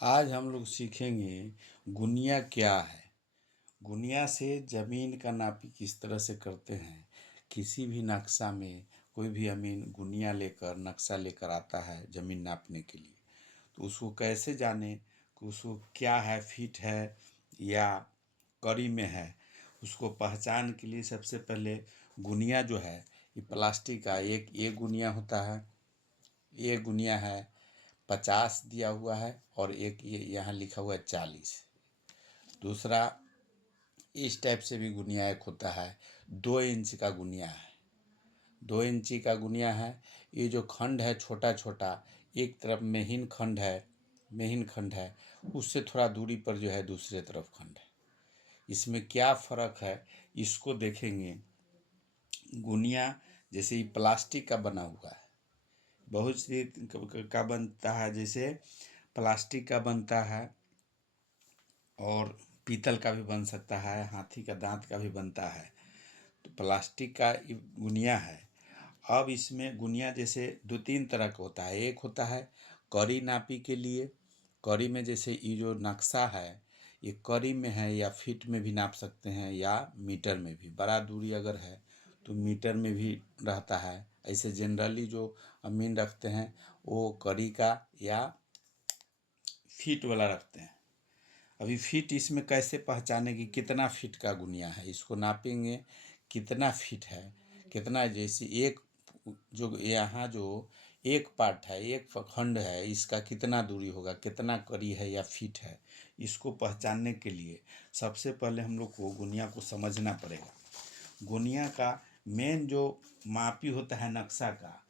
आज हम लोग सीखेंगे गुनिया क्या है। गुनिया से ज़मीन का नापी किस तरह से करते हैं। किसी भी नक्शा में कोई भी अमीन गुनिया लेकर नक्शा लेकर आता है ज़मीन नापने के लिए, तो उसको कैसे जाने कि उसको क्या है, फीट है या कड़ी में है। उसको पहचान के लिए सबसे पहले गुनिया जो है ये प्लास्टिक का एक ये गुनिया होता है। ये गुनिया है 50 दिया हुआ है और एक ये यहाँ लिखा हुआ है 40। दूसरा इस टाइप से भी गुनिया एक होता है, 2 इंच का गुनिया है। 2 इंची का गुनिया है। ये जो खंड है छोटा छोटा, एक तरफ मेहिन खंड है, उससे थोड़ा दूरी पर जो है दूसरे तरफ खंड है। इसमें क्या फ़र्क है इसको देखेंगे। गुनिया जैसे ये प्लास्टिक का बना हुआ है, बहुत सी का बनता है, जैसे प्लास्टिक का बनता है और पीतल का भी बन सकता है, हाथी का दांत का भी बनता है। तो प्लास्टिक का ये गुनिया है। अब इसमें गुनिया जैसे 2-3 तरह का होता है। एक होता है कड़ी नापी के लिए। कड़ी में जैसे ये जो नक्शा है ये कड़ी में है या फीट में भी नाप सकते हैं या मीटर में भी। बड़ा दूरी अगर है तो मीटर में भी रहता है। ऐसे जनरली जो अमीन रखते हैं वो कड़ी का या फीट वाला रखते हैं। अभी फीट इसमें कैसे पहचाने कि कितना फीट का गुनिया है, इसको नापेंगे कितना फीट है। कितना जैसे एक जो यहाँ जो एक पार्ट है, एक खंड है, इसका कितना दूरी होगा, कितना कड़ी है या फीट है। इसको पहचानने के लिए सबसे पहले हम लोग को गुनिया को समझना पड़ेगा। गुनिया का मेन जो मापी होता है नक्शा का,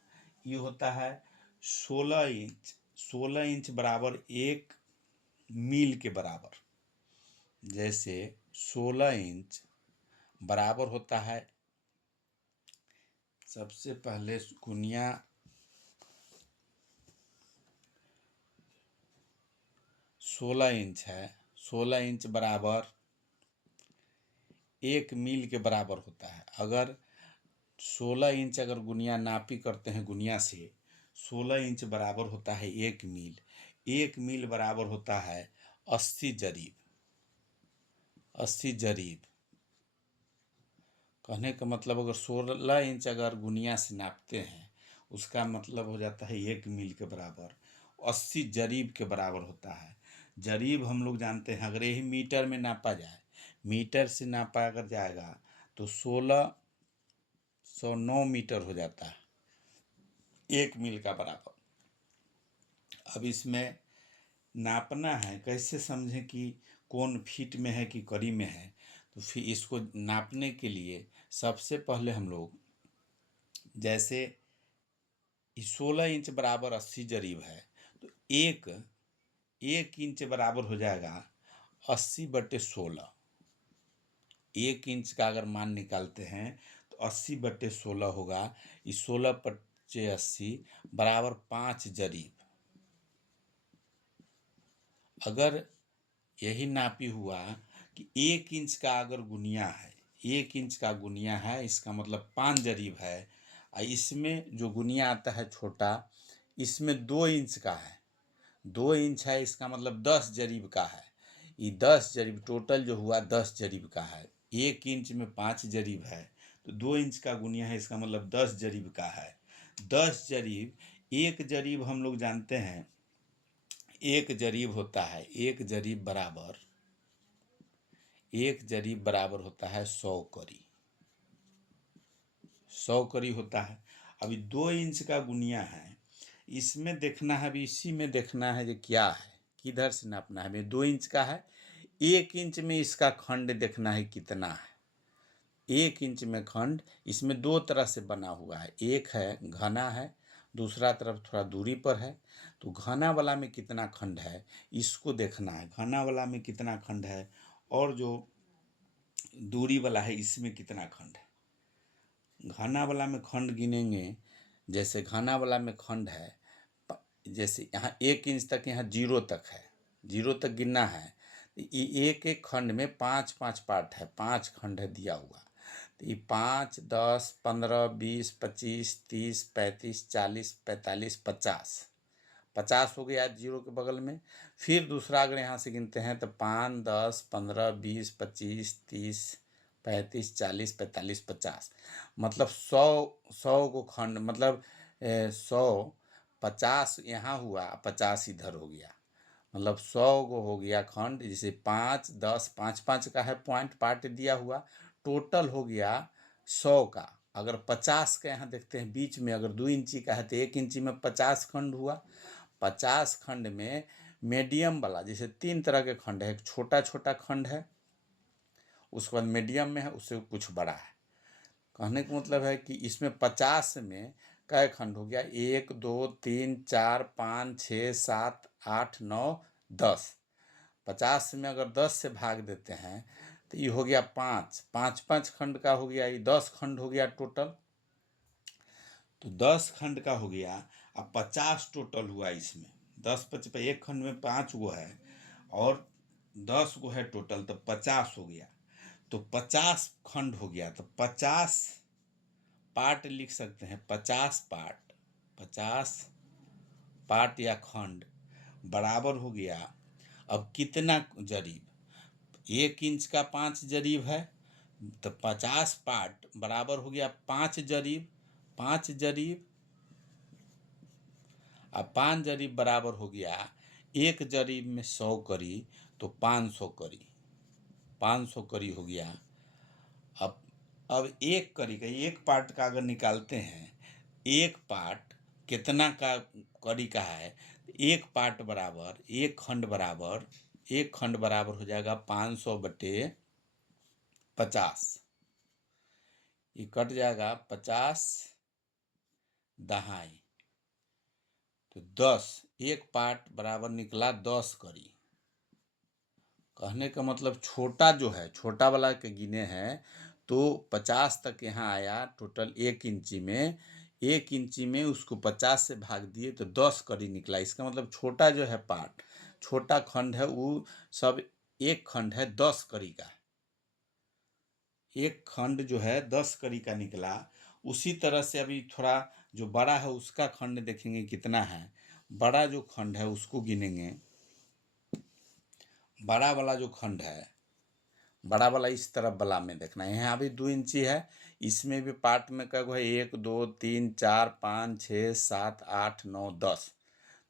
ये होता है 16 इंच। 16 इंच बराबर 1 मील के बराबर। जैसे 16 इंच बराबर होता है, सबसे पहले गुनिया 16 इंच है। 16 इंच बराबर 1 मील के बराबर होता है। अगर 16 इंच अगर गुनिया नापी करते हैं गुनिया से, 16 इंच बराबर होता है 1 मील। 1 मील बराबर होता है 80 जरीब। 80 जरीब कहने का मतलब अगर 16 इंच अगर गुनिया से नापते हैं उसका मतलब हो जाता है 1 मील के बराबर 80 जरीब के बराबर होता है। जरीब हम लोग जानते हैं, अगर यही मीटर में नापा जाए, मीटर से नापा अगर जाएगा तो 1609 मीटर हो जाता है, 1 मील का बराबर। अब इसमें नापना है, कैसे समझें कि कौन फीट में है कि कड़ी में है। तो फिर इसको नापने के लिए सबसे पहले हम लोग जैसे 16 इंच बराबर 80 जरीब है, तो एक 1 इंच बराबर हो जाएगा 80/16। 1 इंच का अगर मान निकालते हैं तो 80/16 होगा। इस 16/80 बराबर 5 जरीब। अगर यही नापी हुआ कि 1 इंच का अगर गुनिया है, 1 इंच का गुनिया है, इसका मतलब 5 जरीब है। और इसमें जो गुनिया आता है छोटा, इसमें 2 इंच का है। 2 इंच है, इसका मतलब 10 जरीब का है। ये 10 जरीब टोटल जो हुआ 10 जरीब का है। 1 इंच में 5 जरीब है तो 2 इंच का गुनिया है, इसका मतलब 10 जरीब का है। 10 जरीब, 1 जरीब हम लोग जानते हैं, 1 जरीब होता है, 1 जरीब बराबर होता है 100 कड़ी। 100 कड़ी होता है। अभी 2 इंच का गुनिया है, इसमें देखना है, अभी इसी में देखना है कि क्या है, किधर से नापना है। अभी 2 इंच का है, 1 इंच में इसका खंड देखना है कितना है। 1 इंच में खंड इसमें 2 तरह से बना हुआ है, एक है घना है, दूसरा तरफ थोड़ा दूरी पर है। तो घना वाला में कितना खंड है इसको देखना है, घना वाला में कितना खंड है, और जो दूरी वाला है इसमें कितना खंड है। घना वाला में खंड गिनेंगे, जैसे घना वाला में खंड है, जैसे यहाँ 1 इंच तक, यहाँ 0 तक है, 0 तक गिनना है। तो ये एक एक खंड में 5-5 पार्ट है, 5 खंड है दिया हुआ। तो ये 5, 10, 15, 20, 25, 30, 35, 40, 45, 50, 50 हो गया जीरो के बगल में। फिर दूसरा अगर यहाँ से गिनते हैं तो 5, 10, 15, 20, 25, 30, 35, 40, 45, 50, मतलब 100 को खंड, मतलब 100, 50 यहाँ हुआ, 50 इधर हो गया, मतलब 100 को हो गया खंड। जैसे 5, 10, 5 5 का है पॉइंट पार्ट दिया हुआ, टोटल हो गया 100 का। अगर 50 का यहाँ देखते हैं बीच में, अगर 2 इंची का है तो 1 इंची में 50 खंड हुआ। 50 खंड में मीडियम वाला, जैसे 3 तरह के खंड है, एक छोटा छोटा खंड है, उसके बाद मीडियम में है, उससे कुछ बड़ा है। कहने का मतलब है कि इसमें 50 में कै खंड हो गया, 1, 2, 3, 4, 5, 6, 7, 8, 9, 10। 50 में अगर 10 से भाग देते हैं तो ये हो गया 5, 5 5 खंड का हो गया, ये 10 खंड हो गया टोटल। तो 10 खंड का हो गया, अब 50 टोटल हुआ इसमें। 10 5 पे एक खंड में 5 गो है और 10 गो है टोटल, तो 50 हो गया। तो 50 खंड हो गया, तो 50 पार्ट लिख सकते हैं, 50 पार्ट, 50 पार्ट या खंड बराबर हो गया। अब कितना जरीब, 1 इंच का 5 जरीब है, तो 50 पार्ट बराबर हो गया 5 जरीब। 5 जरीब, अब 5 जरीब बराबर हो गया, 1 जरीब में 100 करी, तो 500 करी, 500 करी हो गया। अब एक करी का, एक पार्ट का अगर निकालते हैं, एक पार्ट कितना का करी का है, एक पार्ट बराबर, एक खंड बराबर, एक खंड बराबर हो जाएगा 500 बटे 50। ये कट जाएगा 50 दहाई, तो 10, एक पार्ट बराबर निकला 10 करी। कहने का मतलब छोटा जो है, छोटा वाला के गिने हैं तो 50 तक यहाँ आया टोटल 1 इंची में। 1 इंची में उसको 50 से भाग दिए तो 10 कड़ी निकला। इसका मतलब छोटा जो है पार्ट, छोटा खंड है, वो सब एक खंड है 10 कड़ी का, एक खंड जो है 10 कड़ी का निकला। उसी तरह से अभी थोड़ा जो बड़ा है उसका खंड देखेंगे कितना है। बड़ा जो खंड है उसको गिनेंगे। बड़ा वाला जो खंड है, बड़ा वाला इस तरफ वाला में देखना है, यहाँ भी 2 इंची है, इसमें भी पार्ट में क्या है, 1 2 3 4 5 6 7 8 9 10,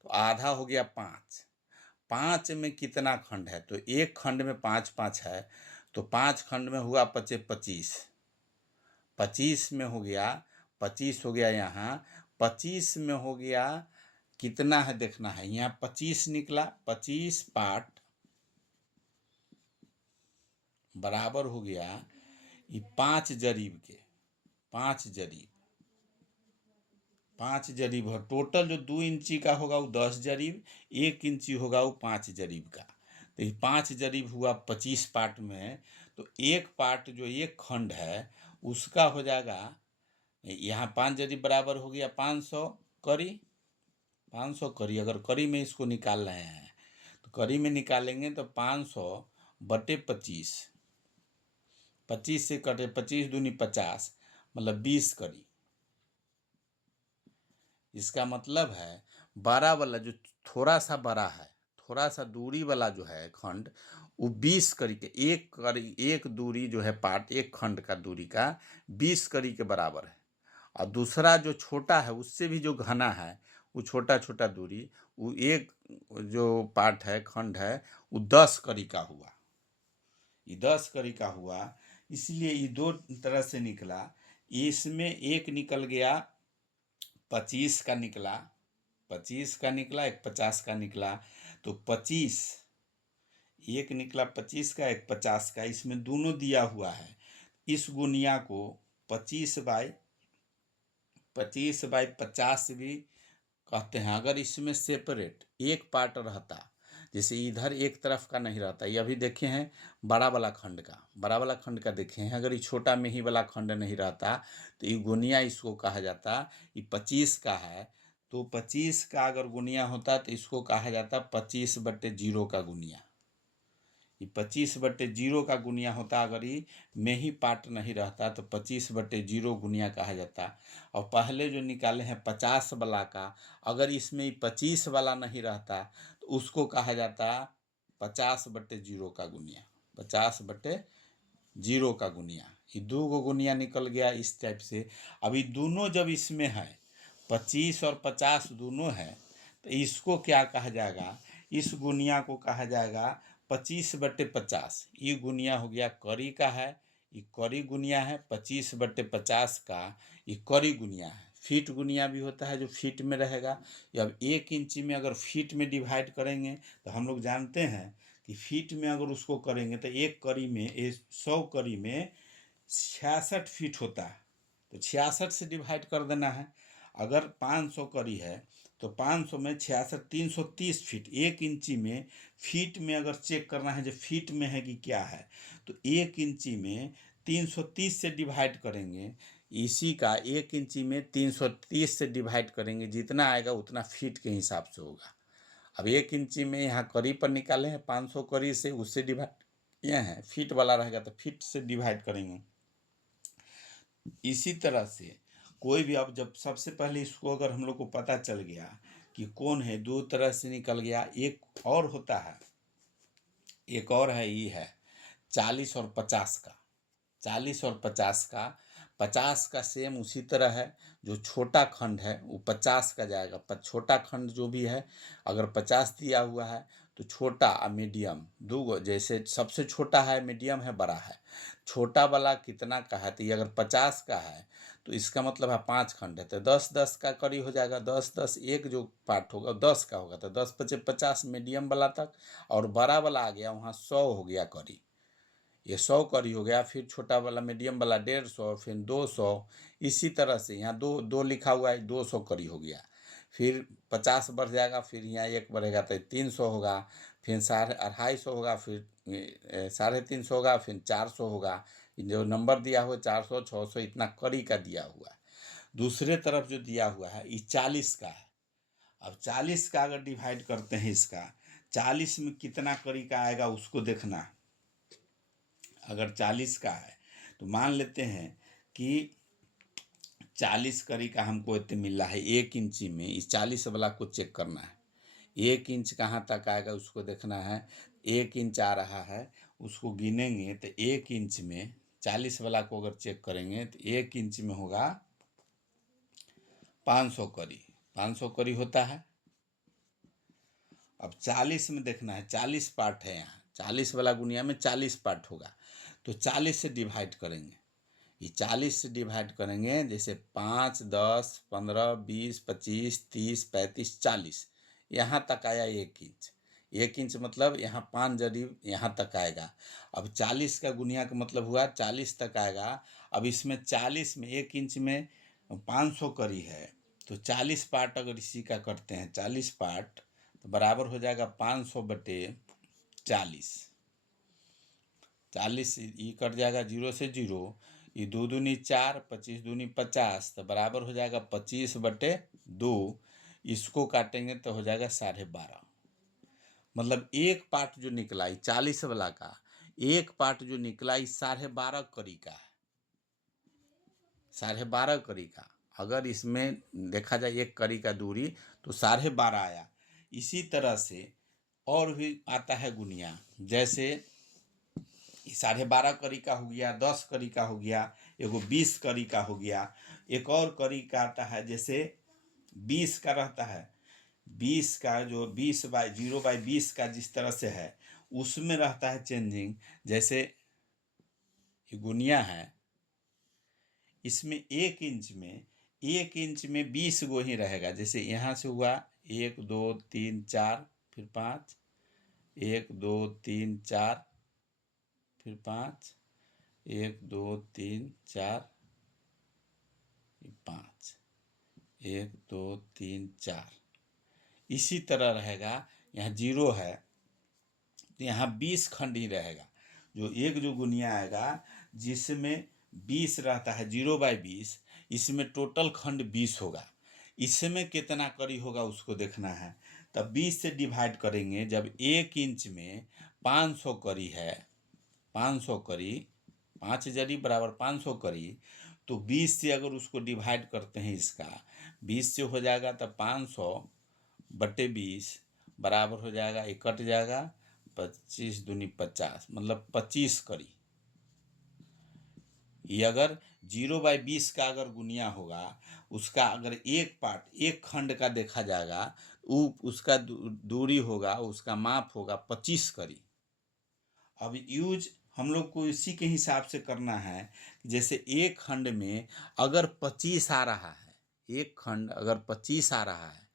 तो आधा हो गया 5। 5 में कितना खंड है, तो एक खंड में 5 5 है, तो 5 खंड में हुआ 25 25, 25 में हो गया, 25 हो गया यहाँ, 25 में हो गया कितना है देखना है, यहाँ 25 निकला, 25 पार्ट बराबर हो गया ये 5 जरीब के, 5 जरीब, 5 जरीब है टोटल। जो 2 इंची का होगा वो 10 जरीब, 1 इंची होगा वो 5 जरीब का, तो ये 5 जरीब हुआ 25 पार्ट में। तो एक पार्ट जो एक खंड है उसका हो जाएगा, यहाँ 5 जरीब बराबर हो गया 500 करी, 500 करी। अगर करी में इसको निकाल रहे हैं तो करी में निकालेंगे तो 500 बटे 25, 25 से कटे 25 दूनी 50, मतलब 20 करी। इसका मतलब है बड़ा वाला जो थोड़ा सा बड़ा है, थोड़ा सा दूरी वाला जो है खंड, वो 20 करी के, एक करी, एक दूरी जो है पार्ट, एक खंड का दूरी का 20 करी के बराबर है। और दूसरा जो छोटा है उससे भी जो घना है, वो छोटा छोटा दूरी, वो एक जो पार्ट है, खंड है, वो 10 करी का हुआ। ये 10 करी का हुआ, इसलिए ये दो तरह से निकला। इसमें एक निकल गया 25 का निकला, 25 का निकला, एक 50 का निकला। तो 25, एक निकला 25 का, एक 50 का, इसमें दोनों दिया हुआ है। इस गुनिया को 25/50 भी कहते हैं। अगर इसमें सेपरेट एक पार्ट रहता, जैसे इधर एक तरफ का नहीं रहता, ये अभी देखे हैं बड़ा वाला खंड का, बड़ा वाला खंड का देखे हैं, अगर ये छोटा में ही वाला खंड नहीं रहता तो ये गुनिया इसको कहा जाता। ये 25 का है, तो 25 का अगर गुनिया होता तो इसको कहा जाता 25/0 का गुनिया। ये 25/0 का गुनिया होता, अगर ये में ही पार्ट नहीं रहता तो 25/0 गुनिया कहा जाता। और पहले जो निकाले हैं 50 वाला का, अगर इसमें 25 वाला नहीं रहता तो उसको कहा जाता 50/0 का गुनिया, 50/0 का गुनिया। ये दो गो गुनिया निकल गया इस टाइप से। अभी दोनों जब इसमें है 25 और 50 दोनों है, तो इसको क्या कहा जाएगा, इस गुनिया को कहा जाएगा 25/50। ये गुनिया हो गया कड़ी का है, ये कड़ी गुनिया है। 25/50 का ये कड़ी गुनिया है। फीट गुनिया भी होता है जो फीट में रहेगा। अब 1 इंची में अगर फीट में डिवाइड करेंगे तो हम लोग जानते हैं कि फीट में अगर उसको करेंगे तो एक कड़ी में 100 कड़ी में 66 फीट होता है, तो 66 से डिवाइड कर देना है। अगर 500 कड़ी है तो 500 में 66, 330 फीट। 1 इंची में फीट में अगर चेक करना है जो फीट में है कि क्या है, तो 1 इंची में 330 से डिवाइड करेंगे। इसी का 1 इंची में 330 से डिवाइड करेंगे, जितना आएगा उतना फीट के हिसाब से होगा। अब 1 इंची में यहाँ कड़ी पर निकाले हैं 500 कड़ी से, उससे डिवाइड किए हैं। फीट वाला रहेगा तो फीट से डिवाइड करेंगे। इसी तरह से कोई भी, अब जब सबसे पहले इसको अगर हम लोग को पता चल गया कि कौन है, दो तरह से निकल गया। एक और होता है, एक और है, ये है 40 और 50 का। 40 और 50 का, 50 का सेम उसी तरह है। जो छोटा खंड है वो 50 का जाएगा, पर छोटा खंड जो भी है, अगर 50 दिया हुआ है तो छोटा और मीडियम दो गो, जैसे सबसे छोटा है, मीडियम है, बड़ा है। छोटा वाला कितना का है, तो ये अगर 50 का है तो इसका मतलब है 5 खंड है, तो 10-10 का करी हो जाएगा। 10-10 एक जो पार्ट होगा 10 का होगा, तो 10-5 मीडियम वाला तक, और बड़ा वाला आ गया वहाँ 100 हो गया करी। ये 100 करी हो गया। फिर छोटा वाला मीडियम वाला 150, फिर 200। इसी तरह से यहाँ दो दो लिखा हुआ है, 200 करी हो गया। फिर 50 बढ़ जाएगा, फिर यहाँ एक बढ़ेगा तो 300 होगा, फिर 250 होगा, फिर 350 होगा, फिर 400 होगा। जो नंबर दिया हुआ है 400, 600, इतना कड़ी का दिया हुआ है। दूसरे तरफ जो दिया हुआ है ये 40 का है। अब 40 का अगर डिवाइड करते हैं इसका, 40 में कितना कड़ी का आएगा उसको देखना। अगर 40 का है तो मान लेते हैं कि 40 करी का हमको इतने मिल रहा है 1 इंची में। इस 40 वाला को चेक करना है, 1 इंच कहाँ तक आएगा उसको देखना है। 1 इंच आ रहा है, उसको गिनेंगे तो 1 इंच में 40 वाला को अगर चेक करेंगे तो 1 इंच में होगा 500 करी। 500 करी होता है। अब 40 में देखना है, 40 पार्ट है यहाँ, 40 वाला गुनिया में 40 पार्ट होगा, तो 40 से डिवाइड करेंगे। ये 40 से डिवाइड करेंगे, जैसे 5, 10, 15, 20, 25, 30, 35, 40, यहाँ तक आया 1 इंच। 1 इंच मतलब यहाँ 5 जरीब यहाँ तक आएगा। अब 40 का गुनिया का मतलब हुआ 40 तक आएगा। अब इसमें 40 में 1 इंच में 500 करी है, तो 40 पार्ट अगर इसी का करते हैं, 40 पार्ट, तो बराबर हो जाएगा 500/40। 40 ये कट जाएगा, 0 से 0, ये 2 दूनी 4, 25 दूनी 50, तो बराबर हो जाएगा 25/2। इसको काटेंगे तो हो जाएगा 12.5। मतलब एक पार्ट जो निकला ये 40 वाला का, एक पार्ट जो निकला ये 12.5 करी का है। 12.5 करी का, अगर इसमें देखा जाए एक करी का दूरी तो 12.5 आया। इसी तरह से और भी आता है गुनिया, जैसे 12.5 करी का हो गया, 10 करी का हो गया, एगो 20 करी का हो गया। एक और करी का आता है, जैसे 20 का रहता है। 20 का जो 20/0/20 का जिस तरह से है उसमें रहता है चेंजिंग। जैसे ये गुनिया है, इसमें 1 इंच में 20 गो ही रहेगा। जैसे यहाँ से हुआ 1, 2, 3, 4, फिर 5, 1, 2, 3, 4, फिर 5, 1, 2, 3, 4, 5, 1, 2, 3, 4। इसी तरह रहेगा। यहाँ 0 है तो यहाँ 20 खंड ही रहेगा। जो गुनिया आएगा जिसमें 20 रहता है, 0/20, इसमें टोटल खंड 20 होगा। इसमें कितना करी होगा उसको देखना है। तब 20 से डिवाइड करेंगे। जब 1 इंच में 500 करी है, 500 करी, 5 जरी बराबर 500 करी, तो 20 से अगर उसको डिवाइड करते हैं इसका, 20 से हो जाएगा तो 500 बटे 20 बराबर हो जाएगा, ये कट जाएगा, 25 दूनी 50, मतलब 25 करी। ये अगर 0/20 का अगर गुनिया होगा, उसका अगर एक पार्ट, एक खंड का देखा जाएगा, उसका दूरी होगा, उसका माप होगा 25 करी। अब यूज हम लोग को इसी के हिसाब से करना है, जैसे एक खंड में अगर 25 आ रहा है, एक खंड अगर 25 आ रहा है,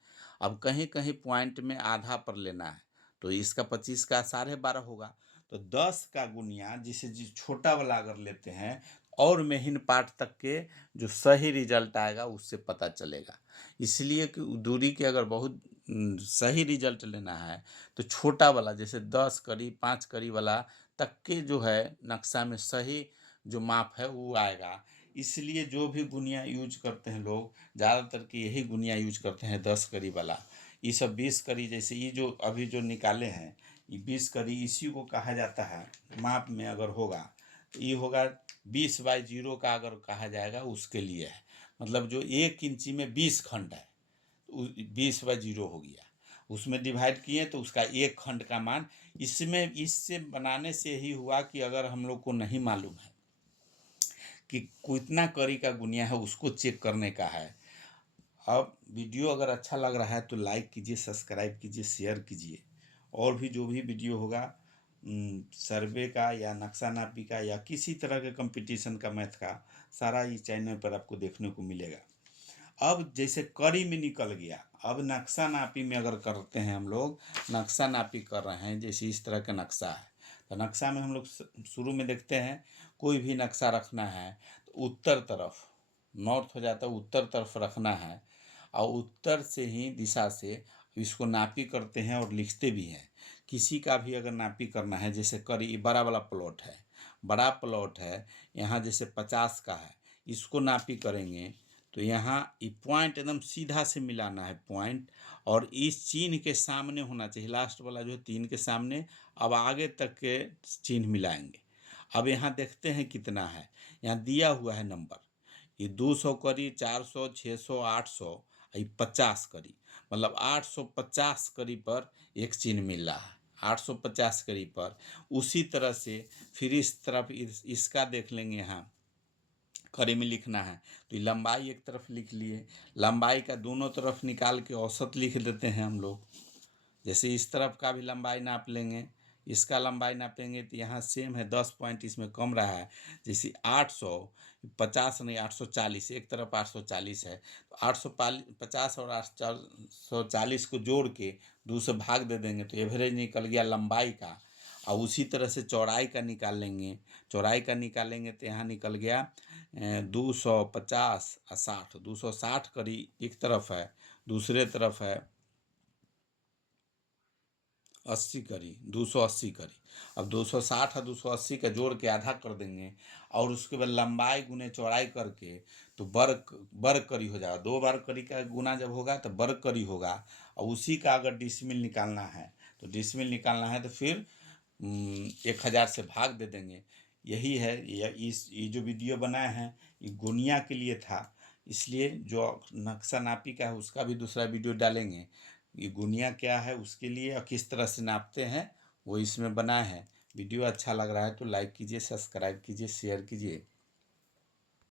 अब कहीं कहीं पॉइंट में आधा पर लेना है, तो इसका 25 का 12.5 होगा, तो 10 का गुनिया जिसे छोटा वाला अगर लेते हैं, और मेन पार्ट तक के जो सही रिजल्ट आएगा उससे पता चलेगा। इसलिए कि दूरी के अगर बहुत सही रिजल्ट लेना है, तो छोटा वाला जैसे 10 करी 5 करी वाला तक के जो है नक्शा में सही जो माप है वो आएगा। इसलिए जो भी गुनिया यूज करते हैं लोग, ज़्यादातर के यही गुनिया यूज करते हैं 10 करी वाला। ये सब 20 करी, जैसे ये जो अभी जो निकाले हैं, ये 20 करी इसी को कहा जाता है। माप में अगर होगा तो ये होगा 20/0 का अगर कहा जाएगा उसके लिए है, मतलब जो 1 इंची में 20 खंड है, 20/0 हो गया, उसमें डिवाइड किए तो उसका एक खंड का मान। इसमें इससे बनाने से ही हुआ कि अगर हम लोग को नहीं मालूम है कि कितना करी का गुनिया है, उसको चेक करने का है। अब वीडियो अगर अच्छा लग रहा है तो लाइक कीजिए, सब्सक्राइब कीजिए, शेयर कीजिए। और भी जो भी वीडियो होगा सर्वे का या नक्शा नापी का या किसी तरह के कंपटीशन का मैथ का, सारा इस चैनल पर आपको देखने को मिलेगा। अब जैसे करी में निकल गया, अब नक्शा नापी में अगर करते हैं हम लोग, नक्शा नापी कर रहे हैं, जैसे इस तरह का नक्शा है, तो नक्शा में हम लोग शुरू में देखते हैं, कोई भी नक्शा रखना है तो उत्तर तरफ, नॉर्थ हो जाता है, उत्तर तरफ रखना है, और उत्तर से ही दिशा से इसको नापी करते हैं और लिखते भी हैं। किसी का भी अगर नापी करना है, जैसे करी बड़ा वाला प्लॉट है, बड़ा प्लॉट है, यहाँ जैसे 50 का है, इसको नापी करेंगे तो यहाँ ये पॉइंट एकदम सीधा से मिलाना है पॉइंट, और इस चिन्ह के सामने होना चाहिए, लास्ट वाला जो है 3 के सामने। अब आगे तक के चिन्ह मिलाएंगे। अब यहाँ देखते हैं कितना है, यहाँ दिया हुआ है नंबर, ये 200 करी, 400, 600, 800, ये 50 करी, मतलब 850 करी पर एक चिन्ह मिल रहा है, 850 करी पर। उसी तरह से फिर इस तरफ इसका देख लेंगे, यहाँ करी में लिखना है तो ये लंबाई एक तरफ लिख लिए, लंबाई का दोनों तरफ निकाल के औसत लिख देते हैं हम लोग। जैसे इस तरफ का भी लंबाई नाप लेंगे, इसका लंबाई नापेंगे तो यहाँ सेम है, 10 पॉइंट इसमें कम रहा है। जैसे 850 नहीं 840, एक तरफ 840 है, तो 850 और 840 को जोड़ के 2 से भाग दे देंगे तो एवरेज निकल गया लंबाई का। और उसी तरह से चौड़ाई का निकाल लेंगे, चौड़ाई का निकालेंगे तो यहाँ निकल गया 250 और 60, 260 करी एक तरफ है, दूसरे तरफ है 80 करी, 280 करी। अब 260 और 280 का जोड़ के आधा कर देंगे, और उसके बाद लंबाई गुने चौड़ाई करके तो वर्ग करी हो जाएगा। 2 बार करी का गुना जब होगा तो वर्ग करी होगा, और उसी का अगर डिसमिल निकालना है तो डिसमिल निकालना है तो फिर 1000 से भाग दे देंगे। यही है, ये जो वीडियो बनाए हैं ये गुनिया के लिए था, इसलिए जो नक्शा नापी का है उसका भी दूसरा वीडियो डालेंगे। ये गुनिया क्या है उसके लिए और किस तरह से नापते हैं वो इसमें बनाए हैं। वीडियो अच्छा लग रहा है तो लाइक कीजिए, सब्सक्राइब कीजिए, शेयर कीजिए।